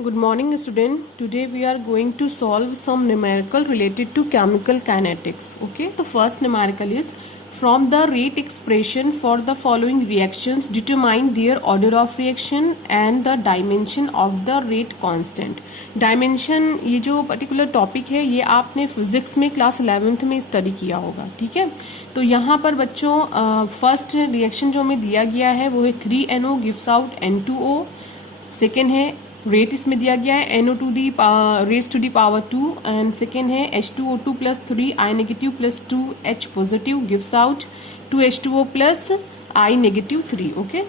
Good morning, student. Today we are going to solve some numerical related to chemical kinetics. Okay, the first numerical is from the rate expression for the following reactions determine their order of reaction and the dimension of the rate constant. Dimension ये जो particular topic है ये आपने physics में class 11th में study किया होगा, ठीक है। तो यहाँ पर बच्चों फर्स्ट रिएक्शन जो हमें दिया गया है वो है 3NO gives out N2O। Second है रेट इसमें दिया गया है NO to the raise to the power 2 and second है H2O2 plus 3 I negative plus 2 H positive gives out 2H2O plus I negative 3। Okay,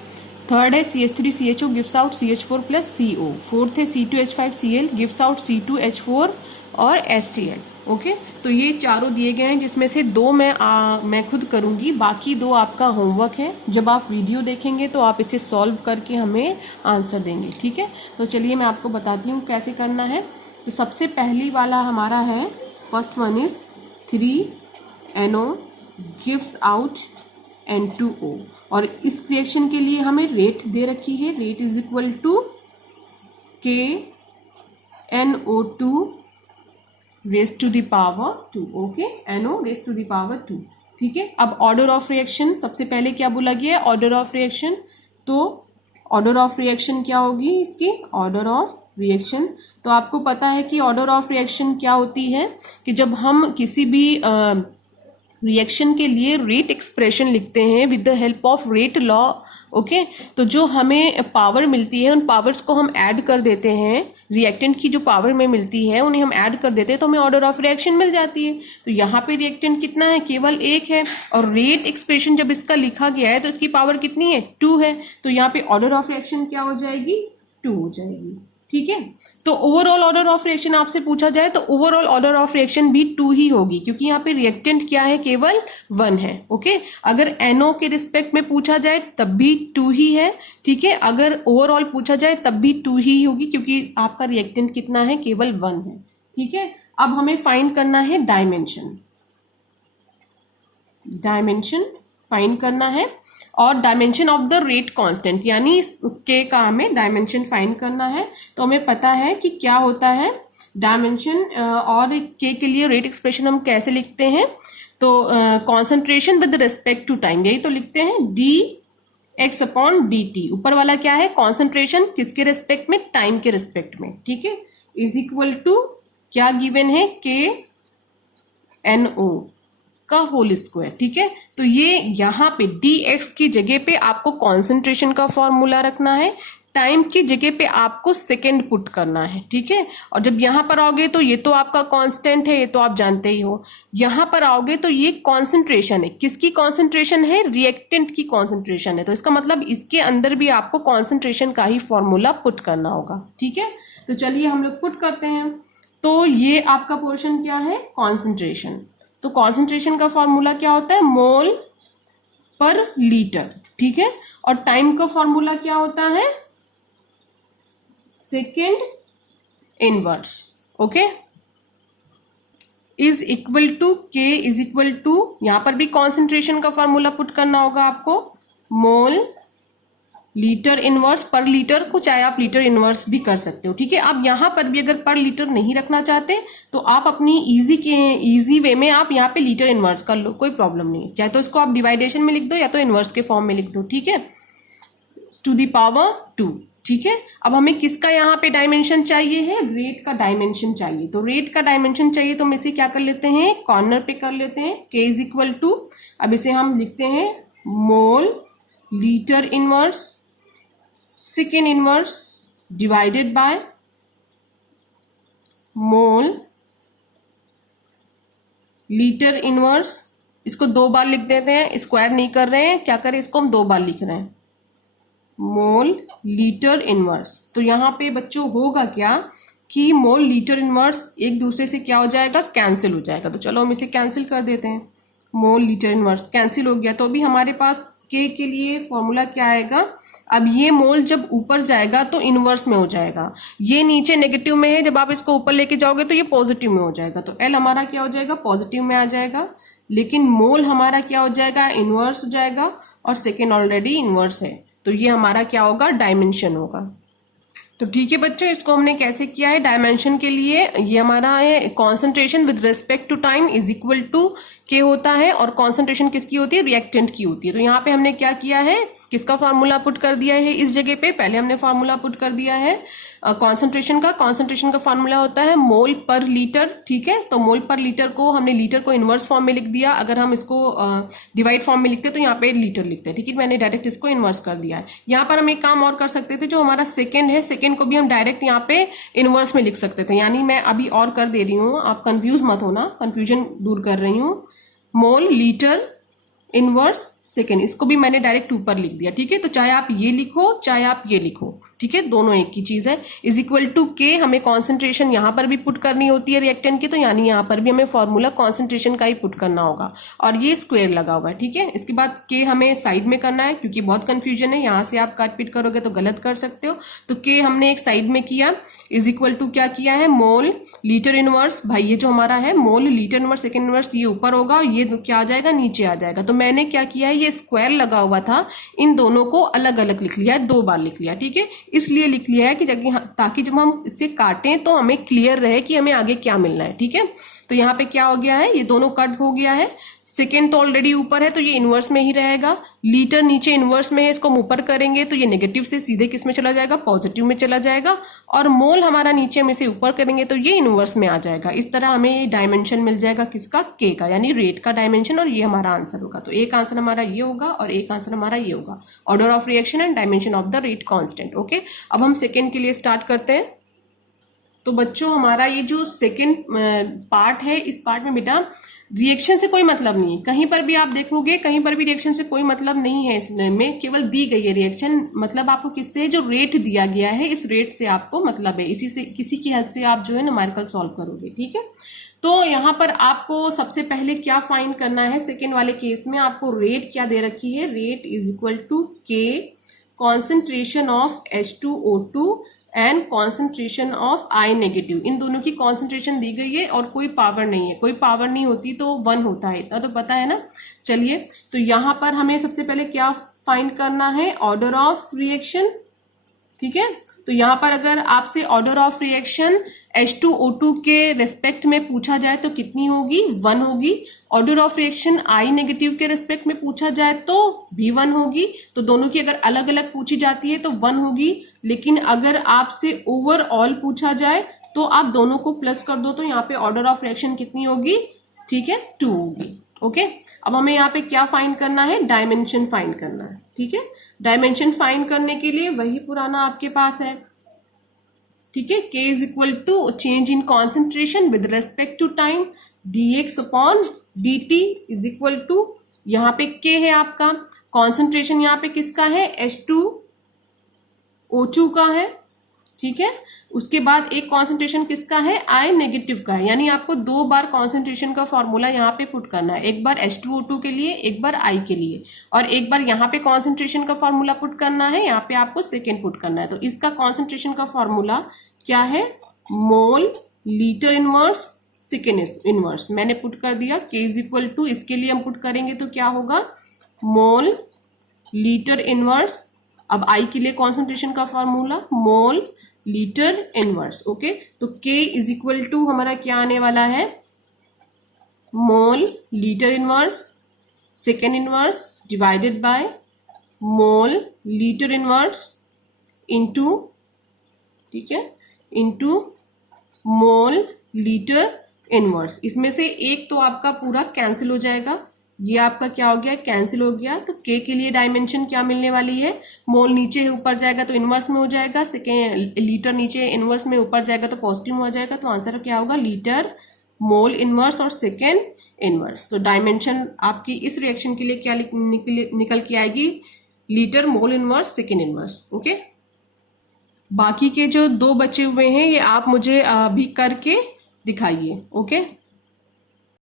third है CH3CHO gives out CH4 plus CO। Fourth है C2H5Cl gives out C2H4 और HCl। Okay, तो ये चारों दिए गए हैं जिसमें से दो मैं खुद करूंगी, बाकी दो आपका होमवर्क है। जब आप वीडियो देखेंगे तो आप इसे सॉल्व करके हमें आंसर देंगे, ठीक है। तो चलिए मैं आपको बताती हूँ कैसे करना है। तो सबसे पहली वाला हमारा है, first one is 3NO gives out N2O और इस रिएक्शन के लिए हमें रेट दे रखी है। Rate is equal to KNO2 raise to the power 2। Okay, NO raise to the power 2, ठीक है। अब ऑर्डर ऑफ रिएक्शन सबसे पहले क्या बोला गया है, ऑर्डर ऑफ रिएक्शन। तो ऑर्डर ऑफ रिएक्शन क्या होगी इसकी, ऑर्डर ऑफ रिएक्शन। तो आपको पता है कि ऑर्डर ऑफ रिएक्शन क्या होती है कि जब हम किसी भी रिएक्शन के लिए रेट एक्सप्रेशन लिखते हैं with the help of rate law. Okay, तो जो हमें पावर मिलती है उन पावर्स को हम ऐड कर देते हैं, रिएक्टेंट की जो पावर में मिलती है उन्हें हम ऐड कर देते हैं तो हमें ऑर्डर ऑफ रिएक्शन मिल जाती है। तो यहाँ पे रिएक्टेंट कितना है, केवल एक है, और रेट एक्सप्रेशन जब इसका लिखा गया है तो इसकी पावर कितनी है, 2 है। तो यहाँ पे ऑर्डर ऑफ रिएक्शन क्या हो जाएगी, 2 हो जाएगी, ठीक है। तो ओवरऑल ऑर्डर ऑफ रिएक्शन आपसे पूछा जाए तो ओवरऑल ऑर्डर ऑफ रिएक्शन भी 2 ही होगी, क्योंकि यहाँ पे रिएक्टेंट क्या है, केवल 1 है। ओके, अगर NO के रिस्पेक्ट में पूछा जाए तब भी 2 ही है, ठीक है। अगर ओवरऑल पूछा जाए तब भी 2 ही होगी, क्योंकि आपका रिएक्टेंट कितना है, केवल 1 है, ठीक है। अब हमें फाइंड करना है डायमेंशन। डायमेंशन फाइंड करना है और dimension of the rate constant, यानी के का हमें डायमेंशन फाइंड करना है। तो हमें पता है कि क्या होता है डायमेंशन, और के लिए रेट एक्सप्रेशन हम कैसे लिखते हैं। तो concentration with respect to time, यही तो लिखते हैं dx अपॉन dt। ऊपर वाला क्या है, कॉन्सेंट्रेशन किसके रिस्पेक्ट में, टाइम के रिस्पेक्ट में, ठीक है। इज इक्वल टू क्या गिवन है, KNO का होल स्क्वायर, ठीक है। तो ये यहाँ पे dx की जगह पे आपको कॉन्सेंट्रेशन का फॉर्मूला रखना है, टाइम की जगह पे आपको सेकेंड पुट करना है, ठीक है। और जब यहाँ पर आओगे तो ये तो आपका कांस्टेंट है, ये तो आप जानते ही हो। यहाँ पर आओगे तो ये कॉन्सेंट्रेशन है, किसकी कॉन्सेंट्रेशन है, रिएक्टेंट की कॉन्सेंट्रेशन है। तो इसका मतलब इसके अंदर भी आपको कॉन्सेंट्रेशन का ही फॉर्मूला पुट करना होगा, ठीक है। तो चलिए हम लोग पुट करते हैं। तो ये आपका पोर्शन क्या है, कॉन्सेंट्रेशन। तो कॉन्सेंट्रेशन का फॉर्मूला क्या होता है, मोल पर लीटर, ठीक है। और टाइम का फॉर्मूला क्या होता है, second inverse. Okay, is equal to K is equal to, यहां पर भी कॉन्सेंट्रेशन का फॉर्मूला पुट करना होगा आपको, मोल लीटर इनवर्स पर लीटर को, चाहे आप लीटर इनवर्स भी कर सकते हो, ठीक है। आप यहां पर भी अगर पर लीटर नहीं रखना चाहते तो आप अपनी इजी वे में आप यहाँ पे लीटर इनवर्स कर लो, कोई प्रॉब्लम नहीं है। चाहे तो इसको आप डिवाइडेशन में लिख दो या तो इनवर्स के फॉर्म में लिख दो, ठीक है, टू दी पावर 2, ठीक है। अब हमें किसका यहाँ पे डायमेंशन चाहिए है, रेट का डायमेंशन चाहिए। तो रेट का डायमेंशन चाहिए तो हम इसे क्या कर लेते हैं, कॉर्नर पे कर लेते हैं, K इज इक्वल टू, अब इसे हम लिखते हैं mole litre inverse second inverse divided by mole litre inverse. इसको 2 बार लिख देते हैं, स्क्वायर नहीं कर रहे हैं, क्या करें, इसको हम 2 बार लिख रहे हैं, मोल लीटर इनवर्स। तो यहाँ पे बच्चों होगा क्या कि मोल लीटर इनवर्स एक दूसरे से क्या हो जाएगा, कैंसिल हो जाएगा। तो चलो हम इसे कैंसिल कर देते हैं, मोल लीटर इनवर्स कैंसिल हो गया। तो अभी हमारे पास K के लिए फॉर्मूला क्या आएगा, अब ये मोल जब ऊपर जाएगा तो इनवर्स में हो जाएगा, ये नीचे नेगेटिव में है, जब आप इसको ऊपर लेके जाओगे तो ये पॉजिटिव में हो जाएगा। तो L हमारा क्या हो जाएगा, पॉजिटिव में आ जाएगा, लेकिन मोल हमारा क्या हो जाएगा, इनवर्स हो जाएगा, और सेकेंड ऑलरेडी इनवर्स है। तो ये हमारा क्या होगा, डायमेंशन होगा। तो ठीक है बच्चों, इसको हमने कैसे किया है डायमेंशन के लिए, ये हमारा है concentration with respect to time is equal to K होता है, और कॉन्सेंट्रेशन किसकी होती है, रिएक्टेंट की होती है। तो यहाँ पे हमने क्या किया है, किसका फार्मूला पुट कर दिया है इस जगह पे, पहले हमने फार्मूला पुट कर दिया है कॉन्सेंट्रेशन का फार्मूला होता है मोल पर लीटर, ठीक है। तो मोल पर लीटर को हमने लीटर को इनवर्स फॉर्म में लिख दिया, अगर हम इसको डिवाइड फॉर्म में लिखते तो यहाँ पे लीटर लिखते हैं, ठीक है। मैंने डायरेक्ट इसको इनवर्स कर दिया है। यहाँ पर हम एक काम और कर सकते थे, जो हमारा सेकेंड है, सेकेंड को भी हम डायरेक्ट यहाँ पे इनवर्स में लिख सकते थे, यानी मैं अभी और कर दे रही हूँ, आप कंफ्यूज मत होना, कंफ्यूजन दूर कर रही हूँ। मोल लीटर इनवर्स सेकेंड, इसको भी मैंने डायरेक्ट ऊपर लिख दिया, ठीक है। तो चाहे आप ये लिखो चाहे आप ये लिखो, ठीक है, दोनों एक ही चीज है। इज इक्वल टू के, हमें कॉन्सेंट्रेशन यहां पर भी पुट करनी होती है रिएक्टेंट की, तो यानी यहां पर भी हमें फॉर्मूला कॉन्सेंट्रेशन का ही पुट करना होगा, और ये स्क्वायर लगा हुआ है, ठीक है। इसके बाद के हमें साइड में करना है, क्योंकि बहुत कंफ्यूजन है, यहां से आप काट पीट करोगे तो गलत कर सकते हो। तो के हमने एक साइड में किया, इज इक्वल टू क्या किया है, मोल लीटर इनवर्स, भाई ये जो हमारा है mole litre inverse second inverse, ये ऊपर होगा और ये क्या आ जाएगा, नीचे आ जाएगा। तो मैंने क्या किया है, ये स्क्वायर लगा हुआ था, इन दोनों को अलग अलग लिख लिया है, 2 बार लिख लिया, ठीक है। इसलिए लिख लिया है कि ताकि जब हम इसे काटें तो हमें क्लियर रहे कि हमें आगे क्या मिलना है, ठीक है। तो यहाँ पे क्या हो गया है, ये दोनों कट हो गया है, सेकेंड तो ऑलरेडी ऊपर है तो ये इनवर्स में ही रहेगा, लीटर नीचे इनवर्स में है, इसको हम ऊपर करेंगे तो ये नेगेटिव से सीधे किस में चला जाएगा, पॉजिटिव में चला जाएगा, और मोल हमारा नीचे हम इसे ऊपर करेंगे तो ये इनवर्स में आ जाएगा। इस तरह हमें ये डायमेंशन मिल जाएगा किसका, के का, यानी रेट का डायमेंशन, और ये हमारा आंसर होगा। तो एक आंसर हमारा ये होगा और एक आंसर हमारा ये होगा, order of reaction and dimension of the rate constant. Okay, अब हम सेकेंड के लिए स्टार्ट करते हैं। तो बच्चों हमारा ये जो सेकेंड पार्ट है, इस पार्ट में बेटा रिएक्शन से कोई मतलब नहीं है, कहीं पर भी आप देखोगे कहीं पर भी रिएक्शन से कोई मतलब नहीं है, इसमें केवल दी गई है रिएक्शन, मतलब आपको किससे, जो रेट दिया गया है इस रेट से आपको मतलब है, इसी से किसी की हेल्प से आप जो है न्यूमेरिकल सॉल्व करोगे, ठीक है। तो यहाँ पर आपको सबसे पहले क्या फाइंड करना है, सेकेंड वाले केस में आपको रेट क्या दे रखी है, rate is equal to k concentration of H2O2 and concentration of I negative, इन दोनों की कॉन्सेंट्रेशन दी गई है और कोई पावर नहीं है, कोई पावर नहीं होती तो 1 होता है, इतना तो पता है ना। चलिए, तो यहां पर हमें सबसे पहले क्या फाइंड करना है, ऑर्डर ऑफ रिएक्शन, ठीक है। तो यहां पर अगर आपसे ऑर्डर ऑफ रिएक्शन H2O2 के रेस्पेक्ट में पूछा जाए तो कितनी होगी, 1 होगी। Order of reaction I negative के रेस्पेक्ट में पूछा जाए तो भी 1 होगी। तो दोनों की अगर अलग अलग पूछी जाती है तो 1 होगी, लेकिन अगर आपसे ओवरऑल पूछा जाए तो आप दोनों को प्लस कर दो, तो यहाँ पे ऑर्डर ऑफ रिएक्शन कितनी होगी, ठीक है, 2 होगी। ओके, अब हमें यहाँ पे क्या फाइंड करना है, डायमेंशन फाइंड करना है, ठीक है। डायमेंशन फाइंड करने के लिए वही पुराना आपके पास है, ठीक है। K is equal to change in concentration with respect to time dx upon dt is equal to, यहाँ पे K है आपका, कॉन्सेंट्रेशन यहाँ पे किसका है, H2O2 का है, ठीक है। उसके बाद एक कॉन्सेंट्रेशन किसका है, I नेगेटिव का है, यानी आपको 2 बार कॉन्सेंट्रेशन का फॉर्मूला यहाँ पे पुट करना है, एक बार H2O2 के लिए, एक बार I के लिए, और एक बार यहाँ पे कॉन्सेंट्रेशन का फॉर्मूला पुट करना है, यहाँ पे आपको सेकेंड पुट करना है। तो इसका कॉन्सेंट्रेशन का फॉर्मूला क्या है, mole litre inverse second inverse, मैंने पुट कर दिया। K इज इक्वल टू, इसके लिए हम पुट करेंगे तो क्या होगा, मोल लीटर इनवर्स, अब I के लिए कॉन्सेंट्रेशन का formula mole litre inverse. Okay, तो K इज इक्वल टू हमारा क्या आने वाला है, mole litre inverse second inverse divided by mole litre inverse into, ठीक है, इनटू मोल लीटर इनवर्स। इसमें से एक तो आपका पूरा कैंसिल हो जाएगा, ये आपका क्या हो गया, कैंसिल हो गया। तो K के लिए डायमेंशन क्या मिलने वाली है, मोल नीचे ऊपर जाएगा तो इनवर्स में हो जाएगा, सेकेंड लीटर नीचे इनवर्स में ऊपर जाएगा तो पॉजिटिव में हो जाएगा। तो आंसर क्या होगा, लीटर मोल इनवर्स और सेकेंड इनवर्स। तो डायमेंशन आपकी इस रिएक्शन के लिए क्या निकल के आएगी, litre mole inverse second inverse. Okay, बाकी के जो 2 बचे हुए हैं ये आप मुझे अभी करके दिखाइए। ओके।